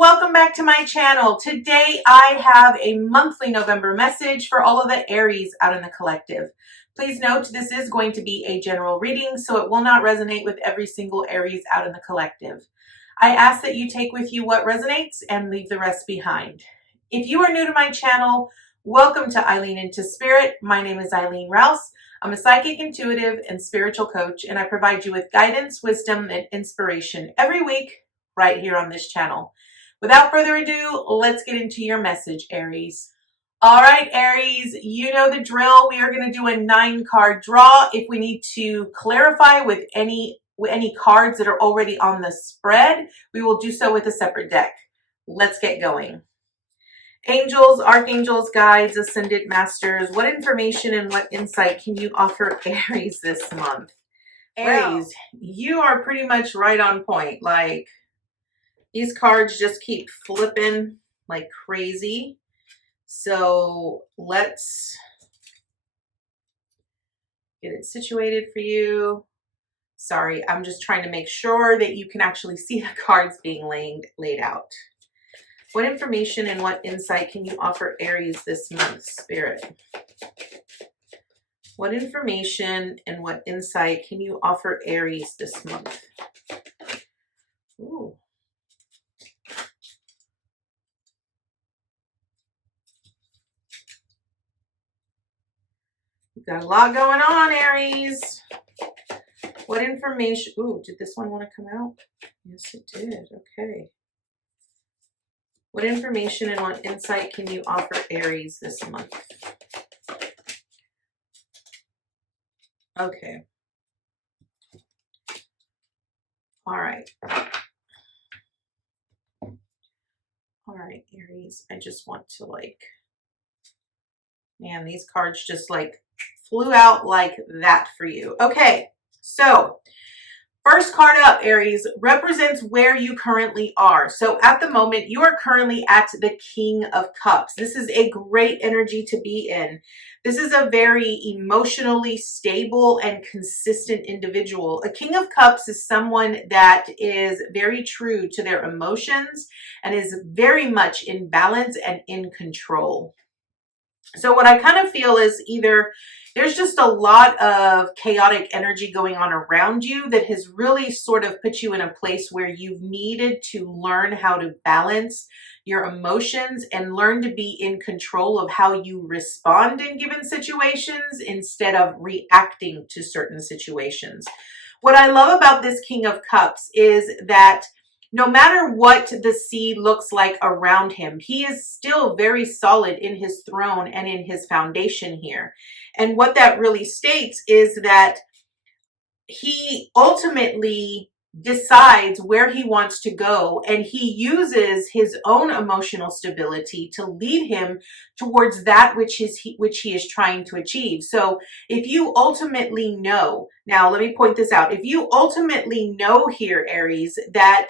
Welcome back to my channel. Today I have a monthly November message for all of the Aries out in the collective. Please note this is going to be a general reading, so it will not resonate with every single Aries out in the collective. I ask that you take with you what resonates and leave the rest behind. If you are new to my channel, welcome to Eileen Into Spirit. My name is Eileen Rouse. I'm a psychic, intuitive, and spiritual coach, and I provide you with guidance, wisdom, and inspiration every week right here on this channel. Without further ado, let's get into your message, Aries. All right, Aries, you know the drill. We are going to do a 9-card draw. If we need to clarify with any cards that are already on the spread, we will do so with a separate deck. Let's get going. Angels, archangels, guides, ascended masters, what information and what insight can you offer Aries this month? Aries, you are pretty much right on point. Like, these cards just keep flipping like crazy. So let's get it situated for you. Sorry, I'm just trying to make sure that you can actually see the cards being laid out. What information and what insight can you offer Aries this month, Spirit? What information and what insight can you offer Aries this month? Ooh. Got a lot going on, Aries. What information? Ooh, did this one want to come out? Yes, it did. Okay. What information and what insight can you offer Aries this month? Okay. All right. All right, Aries. I just want to man, these cards just flew out like that for you. Okay, so first card up, Aries, represents where you currently are. So at the moment, you are currently at the King of Cups. This is a great energy to be in. This is a very emotionally stable and consistent individual. A King of Cups is someone that is very true to their emotions and is very much in balance and in control. So what I kind of feel is either there's just a lot of chaotic energy going on around you that has really sort of put you in a place where you've needed to learn how to balance your emotions and learn to be in control of how you respond in given situations instead of reacting to certain situations. What I love about this King of Cups is that no matter what the sea looks like around him, he is still very solid in his throne and in his foundation here. And what that really states is that he ultimately decides where he wants to go, and he uses his own emotional stability to lead him towards that which he is trying to achieve. So if you ultimately know, now let me point this out, if you ultimately know here, Aries, that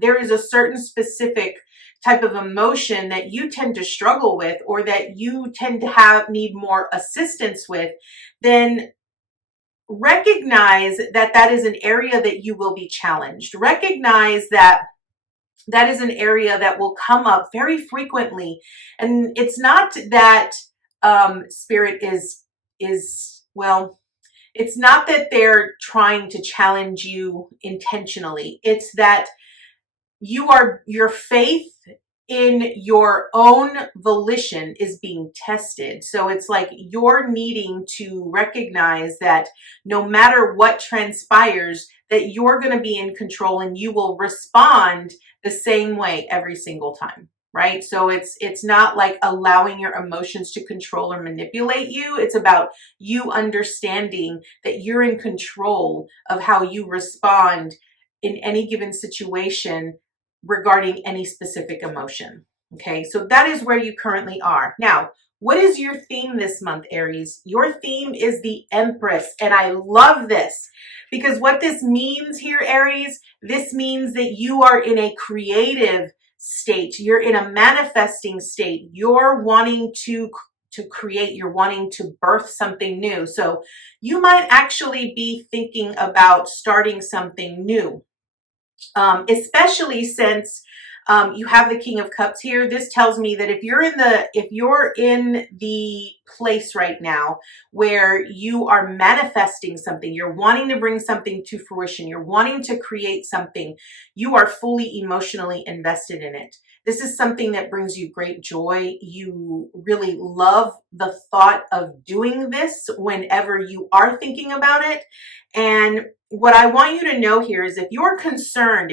there is a certain specific type of emotion that you tend to struggle with, or that you tend to need more assistance with, then recognize that that is an area that you will be challenged. Recognize that that is an area that will come up very frequently. And it's not that Spirit well, it's not that they're trying to challenge you intentionally. It's that your faith in your own volition is being tested. So it's like you're needing to recognize that no matter what transpires, that you're going to be in control and you will respond the same way every single time, right? So it's not like allowing your emotions to control or manipulate you. It's about you understanding that you're in control of how you respond in any given situation regarding any specific emotion. Okay, so that is where you currently are. Now, what is your theme this month, Aries? Your theme is the Empress, and I love this because what this means here, Aries, this means that you are in a creative state. You're in a manifesting state. You're wanting to create, you're wanting to birth something new. So you might actually be thinking about starting something new. Especially since You have the King of Cups here. This tells me that if you're in the place right now where you are manifesting something, you're wanting to bring something to fruition, you're wanting to create something, you are fully emotionally invested in it. This is something that brings you great joy. You really love the thought of doing this whenever you are thinking about it. And what I want you to know here is if you're concerned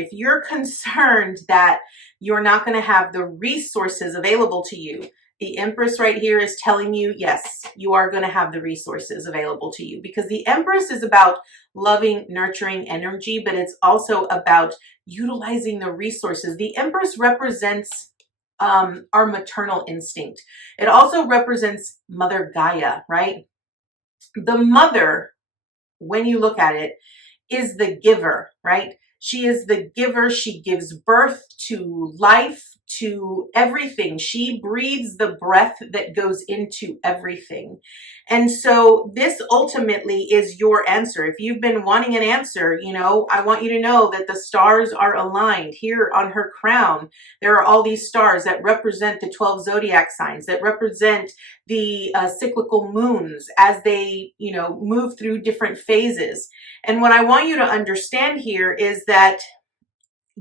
that you're not going to have the resources available to you, the Empress right here is telling you, yes, you are going to have the resources available to you, because the Empress is about loving, nurturing energy, but it's also about utilizing the resources. The Empress represents our maternal instinct. It also represents Mother Gaia, right? The mother, when you look at it, is the giver, right? She is the giver. She gives birth to life, to everything. She breathes the breath that goes into everything. And so this ultimately is your answer. If you've been wanting an answer, I want you to know that the stars are aligned here on her crown. There are all these stars that represent the 12 zodiac signs, that represent the cyclical moons as they, move through different phases. And what I want you to understand here is that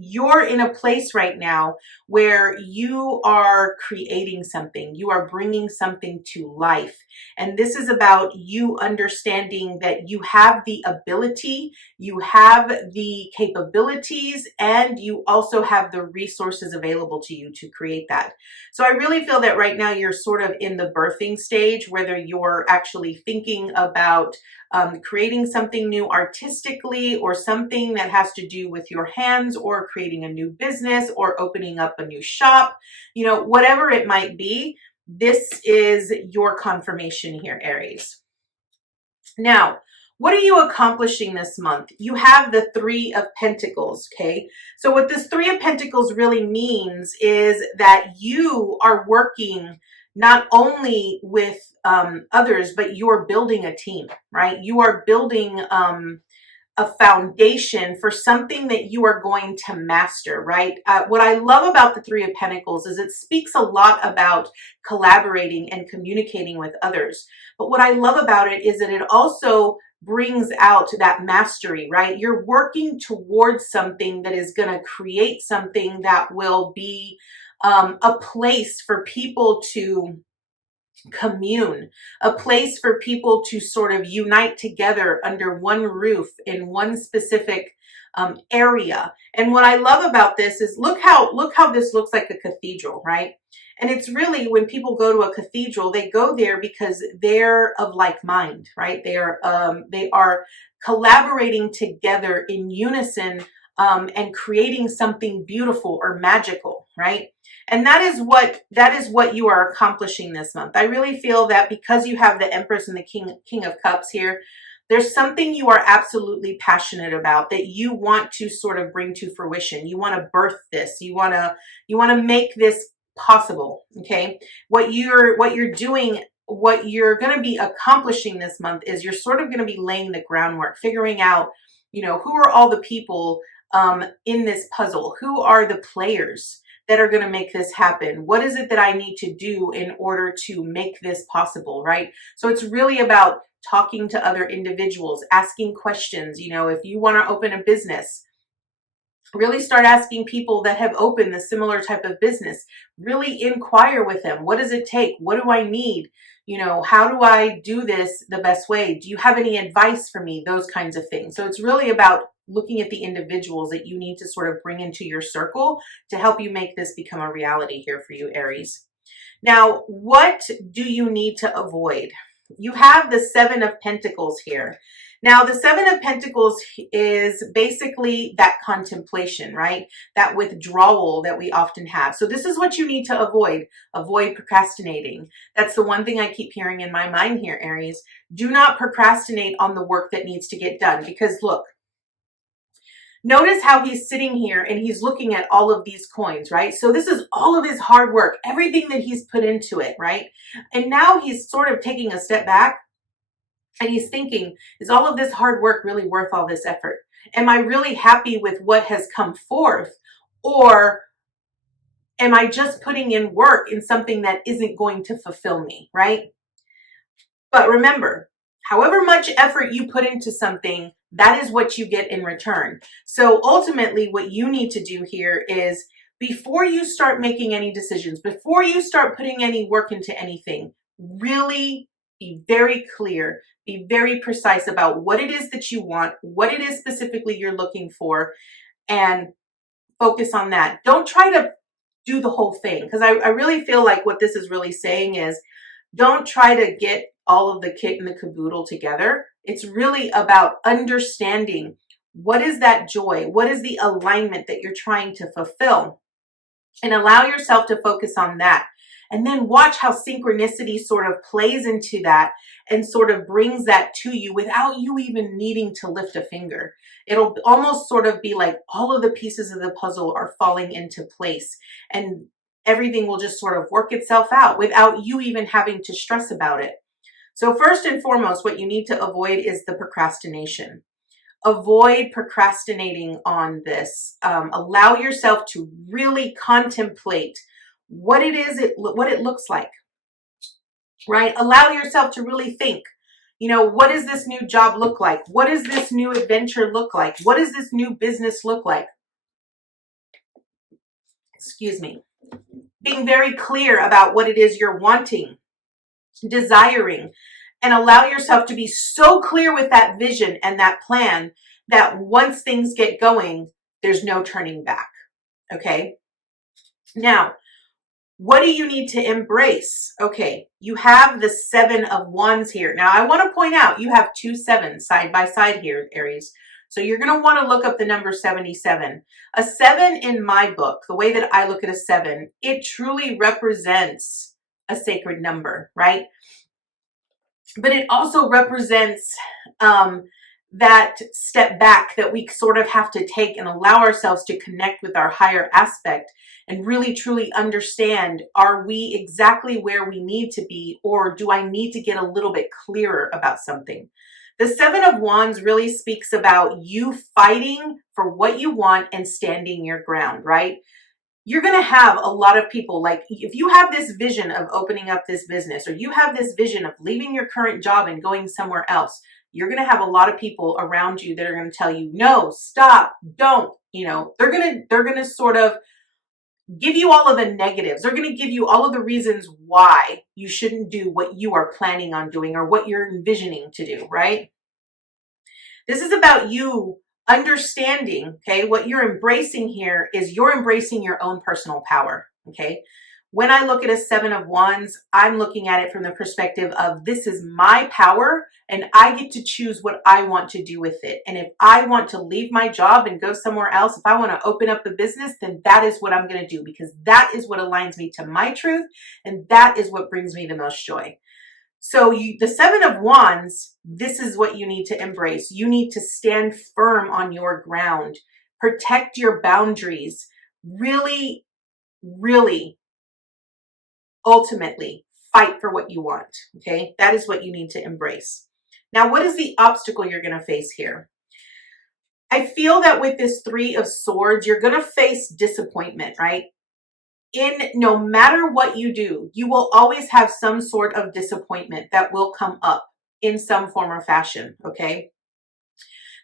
you're in a place right now where you are creating something. You are bringing something to life. And this is about you understanding that you have the ability, you have the capabilities, and you also have the resources available to you to create that. So I really feel that right now you're sort of in the birthing stage, whether you're actually thinking about creating something new artistically, or something that has to do with your hands, or creating a new business, or opening up a new shop, whatever it might be. This is your confirmation here, Aries. Now, what are you accomplishing this month? You have the Three of Pentacles, okay? So what this Three of Pentacles really means is that you are working not only with others, but you're building a team, right? You are building a foundation for something that you are going to master, right? What I love about the Three of Pentacles is it speaks a lot about collaborating and communicating with others. But what I love about it is that it also brings out that mastery, right? You're working towards something that is going to create something that will be a place for people to commune, a place for people to sort of unite together under one roof in one specific area. And what I love about this is look how this looks like a cathedral, right? And it's really, when people go to a cathedral, they go there because they're of like mind, right? They are collaborating together in unison and creating something beautiful or magical, right? And that is what you are accomplishing this month. I really feel that because you have the Empress and the King of Cups here, there's something you are absolutely passionate about that you want to sort of bring to fruition. You want to birth this. You want to make this possible, okay? What you're doing, what you're going to be accomplishing this month is you're sort of going to be laying the groundwork, figuring out, who are all the people in this puzzle? Who are the players that are going to make this happen? What is it that I need to do in order to make this possible, right? So it's really about talking to other individuals, asking questions. If you want to open a business, really start asking people that have opened the similar type of business. Really inquire with them. What does it take? What do I need? How do I do this the best way? Do you have any advice for me? Those kinds of things. So it's really about looking at the individuals that you need to sort of bring into your circle to help you make this become a reality here for you, Aries. Now, what do you need to avoid? You have the Seven of Pentacles here. Now, the Seven of Pentacles is basically that contemplation, right? That withdrawal that we often have. So this is what you need to avoid. Avoid procrastinating. That's the one thing I keep hearing in my mind here, Aries. Do not procrastinate on the work that needs to get done, because look, notice how he's sitting here and he's looking at all of these coins, right? So this is all of his hard work, everything that he's put into it, right? And now he's sort of taking a step back and he's thinking, is all of this hard work really worth all this effort? Am I really happy with what has come forth? Or am I just putting in work in something that isn't going to fulfill me, right? But remember, however much effort you put into something, that is what you get in return. So ultimately, what you need to do here is, before you start making any decisions, before you start putting any work into anything, really be very clear, be very precise about what it is that you want, what it is specifically you're looking for, and focus on that. Don't try to do the whole thing, because I really feel like what this is really saying is, don't try to get all of the kit and the caboodle together. It's really about understanding, what is that joy? What is the alignment that you're trying to fulfill? And allow yourself to focus on that. And then watch how synchronicity sort of plays into that and sort of brings that to you without you even needing to lift a finger. It'll almost sort of be like all of the pieces of the puzzle are falling into place, and everything will just sort of work itself out without you even having to stress about it. So first and foremost, what you need to avoid is the procrastination. Avoid procrastinating on this. Allow yourself to really contemplate what it is, what it looks like, right? Allow yourself to really think, what does this new job look like? What does this new adventure look like? What does this new business look like? Excuse me. Being very clear about what it is you're wanting, desiring, and allow yourself to be so clear with that vision and that plan that once things get going, there's no turning back. Okay. Now, what do you need to embrace? Okay, you have the 7 of Wands here. Now, I want to point out you have 2 7s side by side here, Aries. So you're going to want to look up the number 77. A 7 in my book, the way that I look at a 7, it truly represents a sacred number, right? But it also represents that step back that we sort of have to take and allow ourselves to connect with our higher aspect and really truly understand, are we exactly where we need to be, or do I need to get a little bit clearer about something? The 7 of Wands really speaks about you fighting for what you want and standing your ground, right? You're going to have a lot of people, like if you have this vision of opening up this business, or you have this vision of leaving your current job and going somewhere else, you're going to have a lot of people around you that are going to tell you, no, stop, don't, they're going to sort of give you all of the negatives. They're going to give you all of the reasons why you shouldn't do what you are planning on doing or what you're envisioning to do, right? This is about you understanding, okay, what you're embracing here is you're embracing your own personal power, okay? When I look at a 7 of Wands, I'm looking at it from the perspective of, this is my power and I get to choose what I want to do with it. And if I want to leave my job and go somewhere else, if I want to open up the business, then that is what I'm going to do, because that is what aligns me to my truth. And that is what brings me the most joy. So the 7 of Wands, this is what you need to embrace. You need to stand firm on your ground, protect your boundaries, really, really, ultimately fight for what you want. Okay, that is what you need to embrace. Now, what is the obstacle you're going to face here? I feel that with this 3 of Swords, you're going to face disappointment, right? No matter what you do, you will always have some sort of disappointment that will come up in some form or fashion, okay?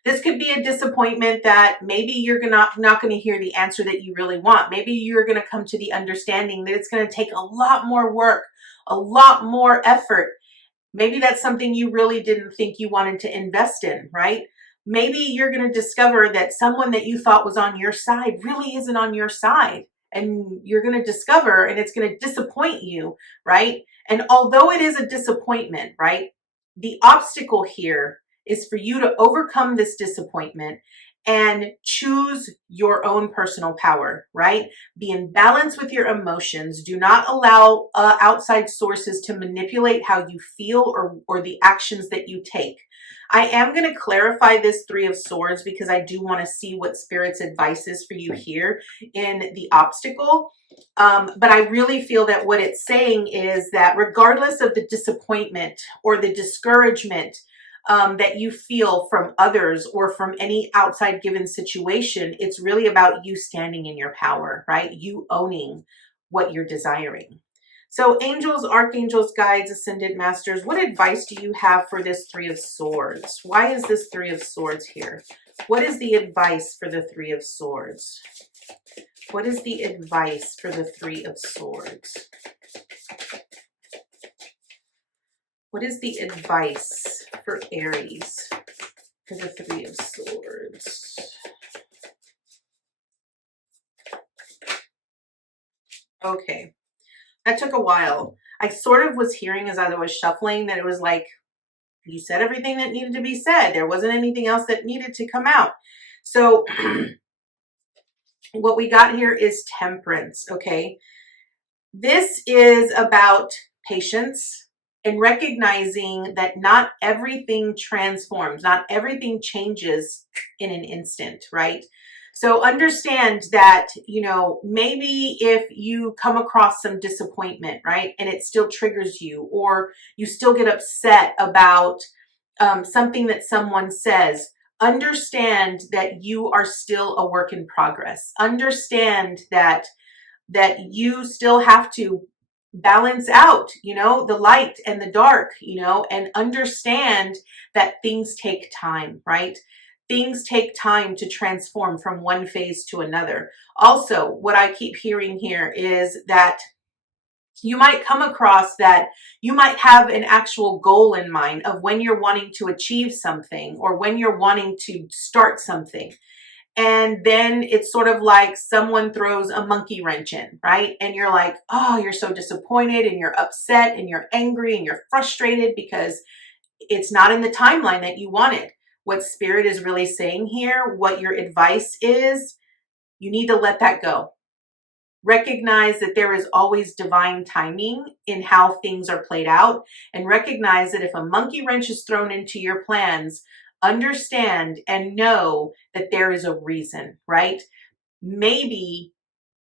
This could be a disappointment that maybe you're not going to hear the answer that you really want. Maybe you're going to come to the understanding that it's going to take a lot more work, a lot more effort. Maybe that's something you really didn't think you wanted to invest in, right? Maybe you're going to discover that someone that you thought was on your side really isn't on your side. And you're going to discover, and it's going to disappoint you, right? And although it is a disappointment, right, the obstacle here is for you to overcome this disappointment and choose your own personal power, right? Be in balance with your emotions. Do not allow outside sources to manipulate how you feel or the actions that you take. I am going to clarify this 3 of Swords because I do want to see what Spirit's advice is for you here in the obstacle. But I really feel that what it's saying is that regardless of the disappointment or the discouragement, that you feel from others or from any outside given situation. It's really about you standing in your power, right? You owning what you're desiring. So angels, archangels, guides, ascended masters, what advice do you have for this Three of Swords? Why is this Three of Swords here? What is the advice for the Three of Swords? What is the advice for the Three of Swords? What is the advice for Aries for the Three of Swords? Okay, that took a while. I sort of was hearing as I was shuffling that it was like, you said everything that needed to be said. There wasn't anything else that needed to come out. So what we got here is Temperance, okay? This is about patience and recognizing that not everything transforms, not everything changes in an instant, right? So understand that, you know, maybe if you come across some disappointment, right, and it still triggers you, or you still get upset about something that someone says, understand that you are still a work in progress. Understand that you still have to balance out, you know, the light and the dark, you know, and understand that things take time, right? Things take time to transform from one phase to another. Also, what I keep hearing here is that you might come across that you might have an actual goal in mind of when you're wanting to achieve something or when you're wanting to start something. And then it's sort of like someone throws a monkey wrench in, right? And you're like, oh, you're so disappointed and you're upset and you're angry and you're frustrated because it's not in the timeline that you wanted. What Spirit is really saying here, what your advice is, you need to let that go. Recognize that there is always divine timing in how things are played out, and recognize that if a monkey wrench is thrown into your plans, understand and know that there is a reason, right? Maybe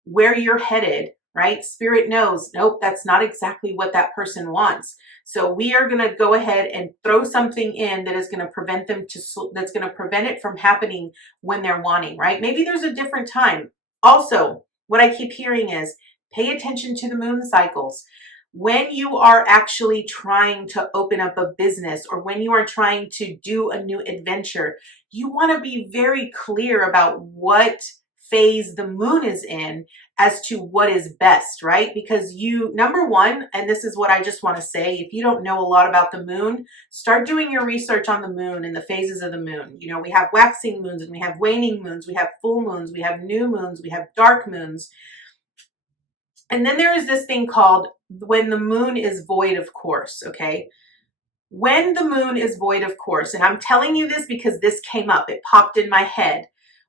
where you're headed, right? Spirit knows, nope, that's not exactly what that person wants. So we are going to go ahead and throw something in that is going to prevent that's going to prevent it from happening when they're wanting, right? Maybe there's a different time. Also, what I keep hearing is pay attention to the moon cycles. When you are actually trying to open up a business or when you are trying to do a new adventure, you want to be very clear about what phase the moon is in as to what is best, right? Because you, number one, and this is what I just want to say, if you don't know a lot about the moon, start doing your research on the moon and the phases of the moon. You know, we have waxing moons and we have waning moons, we have full moons, we have new moons, we have dark moons. And then there is this thing called when the moon is void of course, okay? When the moon is void of course, and I'm telling you this because this came up, it popped in my head.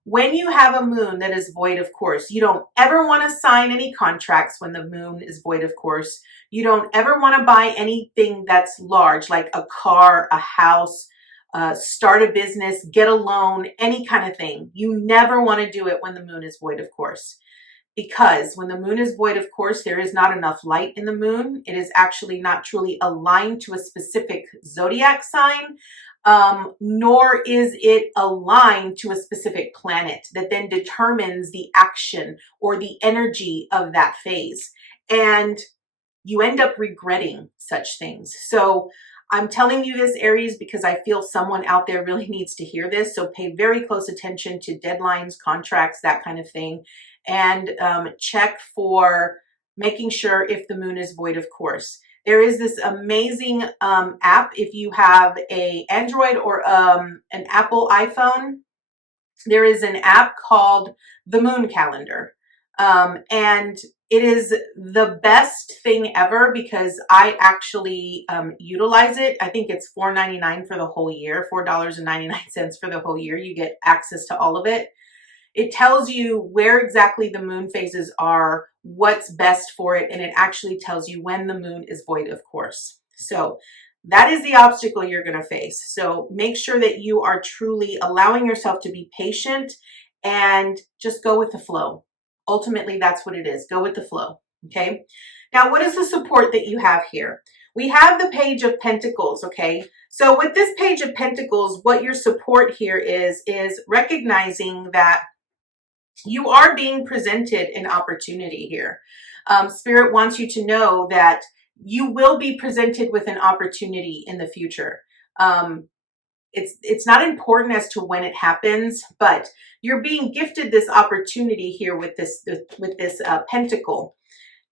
When you have a moon that is void of course, you don't ever want to sign any contracts when the moon is void of course. You don't ever want to buy anything that's large, like a car, a house, start a business, get a loan, any kind of thing. You never want to do it when the moon is void of course. Because when the moon is void of course, there is not enough light in the moon. It is actually not truly aligned to a specific zodiac sign, nor is it aligned to a specific planet that then determines the action or the energy of that phase. And you end up regretting such things. So I'm telling you this, Aries, because I feel someone out there really needs to hear this. So pay very close attention to deadlines, contracts, that kind of thing. And check for making sure if the moon is void of course. There is this amazing app if you have a Android or an Apple iPhone. There is an app called the Moon Calendar. And it is the best thing ever because I actually utilize it. I think it's $4.99 for the whole year, $4.99 for the whole year. You get access to all of it. It tells you where exactly the moon phases are, what's best for it, and it actually tells you when the moon is void of course. So that is the obstacle you're going to face. So make sure that you are truly allowing yourself to be patient and just go with the flow. Ultimately, that's what it is. Go with the flow. Okay. Now, what is the support that you have here? We have the Page of Pentacles, okay? So with this Page of Pentacles, what your support here is recognizing that you are being presented an opportunity here. Spirit wants you to know that you will be presented with an opportunity in the future. It's not important as to when it happens, but you're being gifted this opportunity here with this pentacle.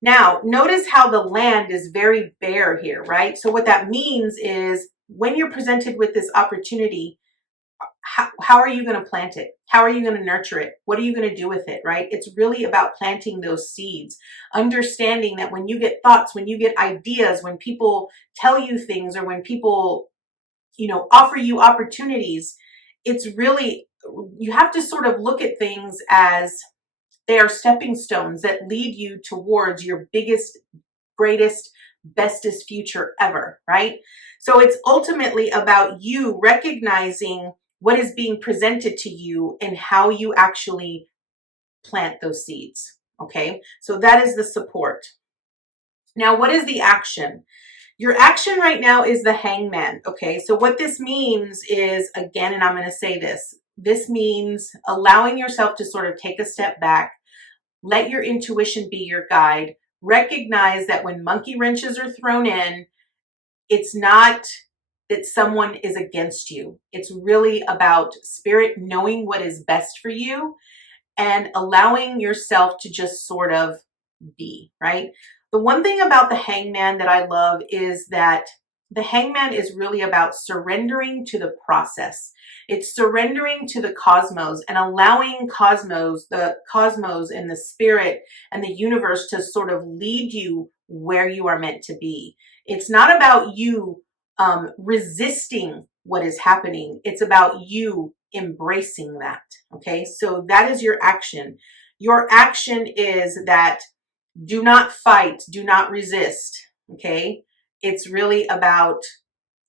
Now, notice how the land is very bare here, right? So what that means is when you're presented with this opportunity, how are you going to plant it? How are you going to nurture it? What are you going to do with it, right? It's really about planting those seeds, understanding that when you get thoughts, when you get ideas, when people tell you things, or when people, you know, offer you opportunities, it's really, you have to sort of look at things as they are stepping stones that lead you towards your biggest, greatest, bestest future ever, right? So it's ultimately about you recognizing what is being presented to you and how you actually plant those seeds, okay? So that is the support. Now, what is the action? Your action right now is the Hangman, okay? So what this means is, again, and I'm going to say this means allowing yourself to sort of take a step back, let your intuition be your guide, recognize that when monkey wrenches are thrown in, it's not that someone is against you. It's really about spirit knowing what is best for you and allowing yourself to just sort of be, right? The one thing about the Hangman that I love is that the Hangman is really about surrendering to the process. It's surrendering to the cosmos and allowing the cosmos and the spirit and the universe to sort of lead you where you are meant to be. It's not about you resisting what is happening. It's about you embracing that. Okay, so that is your action. Your action is that do not fight, do not resist. Okay, it's really about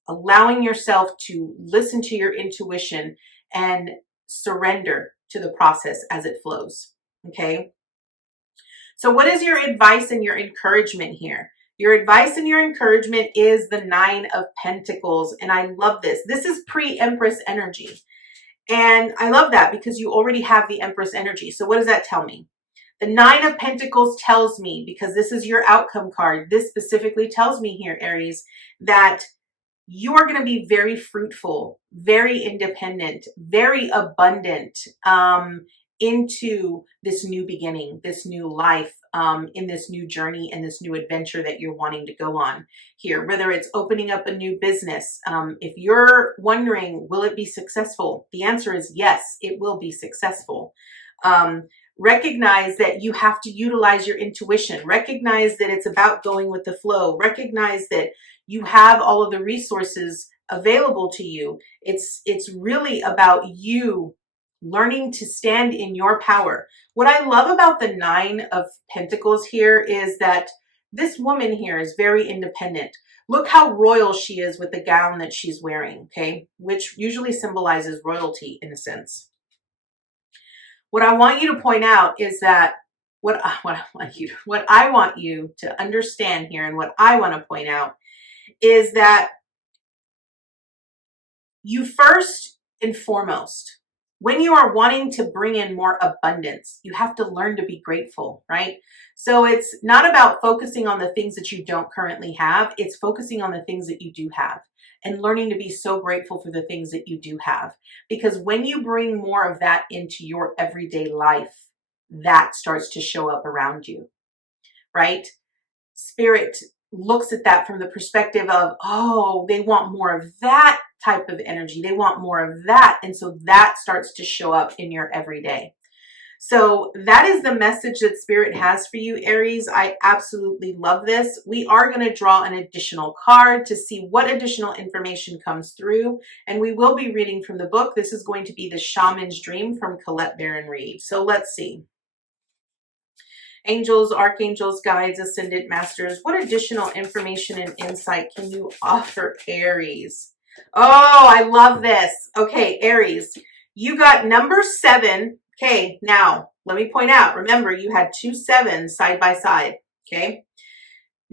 allowing yourself to listen to your intuition and surrender to the process as it flows. Okay, so what is your advice and your encouragement here? Your advice and your encouragement is the Nine of Pentacles. And I love this. This is pre-Empress energy. And I love that because you already have the Empress energy. So what does that tell me? The Nine of Pentacles tells me, because this is your outcome card, this specifically tells me here, Aries, that you are going to be very fruitful, very independent, very abundant into this new beginning, this new life, in this new journey and this new adventure that you're wanting to go on here, whether it's opening up a new business. If you're wondering, will it be successful? The answer is yes, it will be successful. Recognize that you have to utilize your intuition. Recognize that it's about going with the flow. Recognize that you have all of the resources available to you. It's really about you learning to stand in your power. What I love about the Nine of Pentacles here is that this woman here is very independent. Look how royal she is with the gown that she's wearing, okay? Which usually symbolizes royalty in a sense. What I want you to point out is that what I want you to understand here, and what I want to point out is that you first and foremost, when you are wanting to bring in more abundance, you have to learn to be grateful, right? So it's not about focusing on the things that you don't currently have. It's focusing on the things that you do have and learning to be so grateful for the things that you do have. Because when you bring more of that into your everyday life, that starts to show up around you, right? Spirit looks at that from the perspective of, oh, they want more of that type of energy. They want more of that. And so that starts to show up in your everyday. So that is the message that Spirit has for you, Aries. I absolutely love this. We are going to draw an additional card to see what additional information comes through. And we will be reading from the book. This is going to be The Shaman's Dream from Colette Baron Reid. So let's see. Angels, archangels, guides, ascendant masters, what additional information and insight can you offer, Aries? Oh, I love this. Okay, Aries, you got number 7. Okay, now let me point out, remember you had 2 7s side by side. Okay,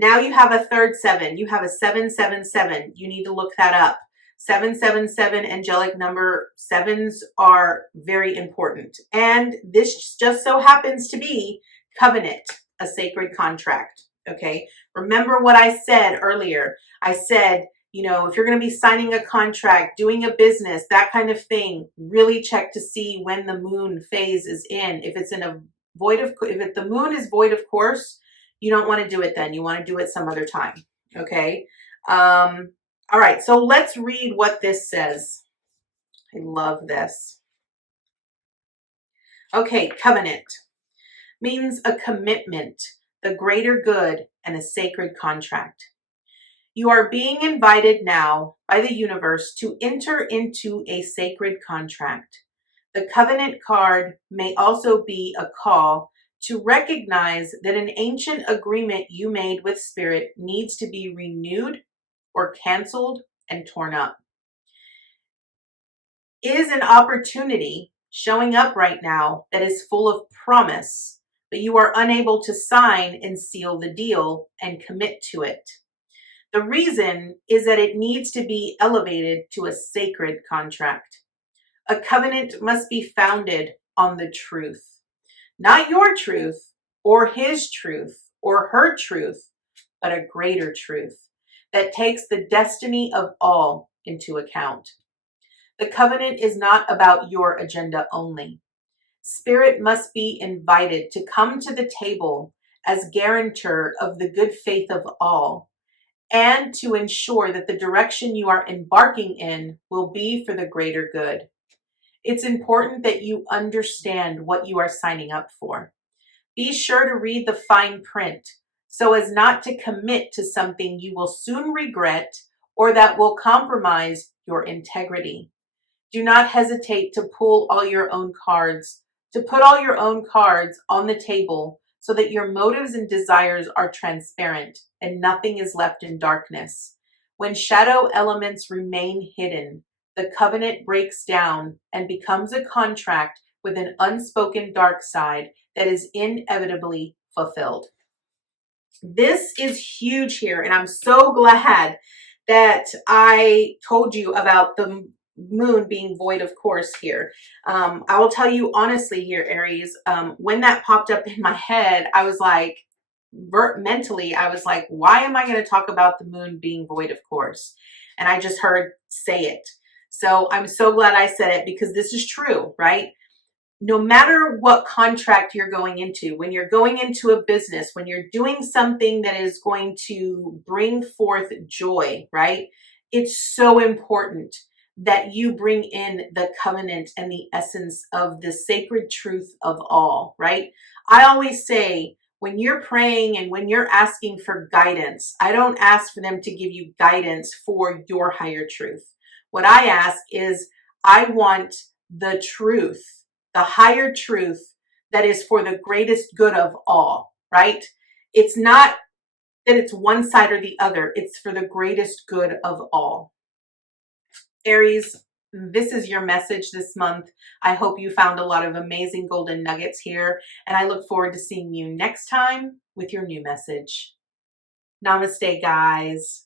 Now you have a third 7. You have a 777. You need to look that up. 777, angelic number. 7s are very important. And this just so happens to be covenant, a sacred contract. Okay. Remember what I said earlier. I said, you know, if you're going to be signing a contract, doing a business, that kind of thing, really check to see when the moon phase is in. If it's in a void of, if the moon is void of course, you don't want to do it then. You want to do it some other time. Okay. All right. So let's read what this says. I love this. Okay. Covenant means a commitment, the greater good, and a sacred contract. You are being invited now by the universe to enter into a sacred contract. The covenant card may also be a call to recognize that an ancient agreement you made with spirit needs to be renewed or canceled and torn up. It is an opportunity showing up right now that is full of promise, but you are unable to sign and seal the deal and commit to it. The reason is that it needs to be elevated to a sacred contract. A covenant must be founded on the truth, not your truth or his truth or her truth, but a greater truth that takes the destiny of all into account. The covenant is not about your agenda only. Spirit must be invited to come to the table as guarantor of the good faith of all, and to ensure that the direction you are embarking in will be for the greater good. It's important that you understand what you are signing up for. Be sure to read the fine print so as not to commit to something you will soon regret or that will compromise your integrity. Do not hesitate to pull all your own cards, to put all your own cards on the table so that your motives and desires are transparent and nothing is left in darkness. When shadow elements remain hidden, the covenant breaks down and becomes a contract with an unspoken dark side that is inevitably fulfilled. This is huge here, and I'm so glad that I told you about the moon being void of course here. I will tell you honestly here, Aries, when that popped up in my head, I was like, mentally, I was like, why am I going to talk about the moon being void of course? And I just heard say it. So I'm so glad I said it because this is true, right? No matter what contract you're going into, when you're going into a business, when you're doing something that is going to bring forth joy, right? It's so important that you bring in the covenant and the essence of the sacred truth of all, right? I always say, when you're praying and when you're asking for guidance, I don't ask for them to give you guidance for your higher truth. What I ask is, I want the truth, the higher truth that is for the greatest good of all, right? It's not that it's one side or the other. It's for the greatest good of all. Aries, this is your message this month. I hope you found a lot of amazing golden nuggets here, and I look forward to seeing you next time with your new message. Namaste, guys.